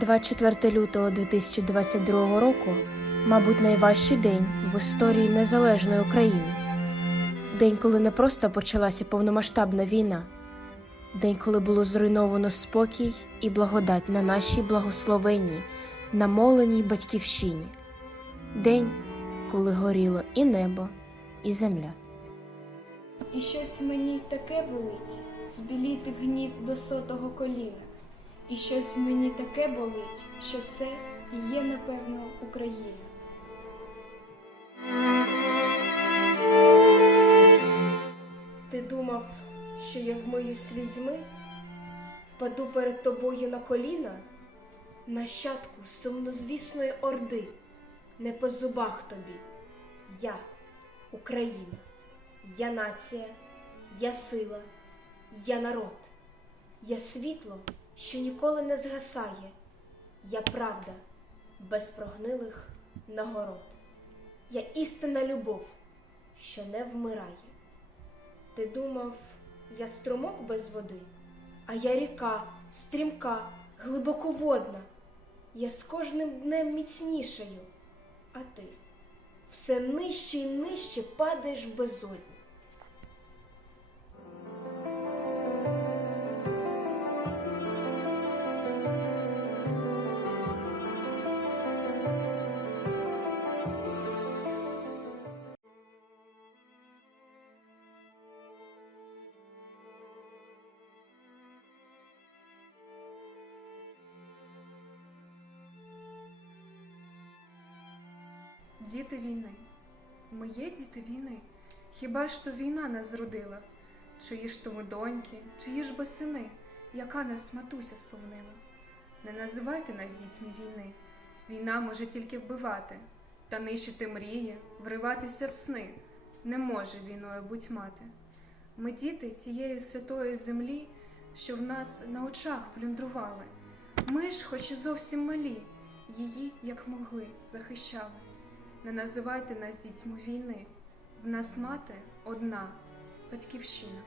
24 лютого 2022 року, мабуть, найважчий день в історії незалежної України. День, коли не просто почалася повномасштабна війна, день, коли було зруйновано спокій і благодать на нашій благословенній, намоленій батьківщині, день, коли горіло і небо, і земля. І щось мені таке болить, збіліти в гнів до сотого коліна. І щось мені таке болить, що це і є, напевно, Україна. Ти думав, що я вмию слізьми, впаду перед тобою на коліна, нащадку сумнозвісної орди, не по зубах тобі. Я Україна, я нація, я сила, я народ, я світло, що ніколи не згасає, я правда без прогнилих нагород, я істинна любов, що не вмирає. Ти думав, я струмок без води, а я ріка, стрімка, глибоководна. Я з кожним днем міцнішаю, а ти все нижче і нижче падаєш в безодню. Діти війни. Ми є діти війни. Хіба ж то війна нас зродила? Чиї ж то ми доньки, чиї ж бо сини, яка нас матуся сповнила? Не називайте нас дітьми війни. Війна може тільки вбивати, та нищити мрії, вриватися в сни. Не може війною будь мати. Ми діти тієї святої землі, що в нас на очах плюндрували. Ми ж, хоч і зовсім малі, її, як могли, захищали. Не називайте нас дітьми війни. В нас мати одна батьківщина.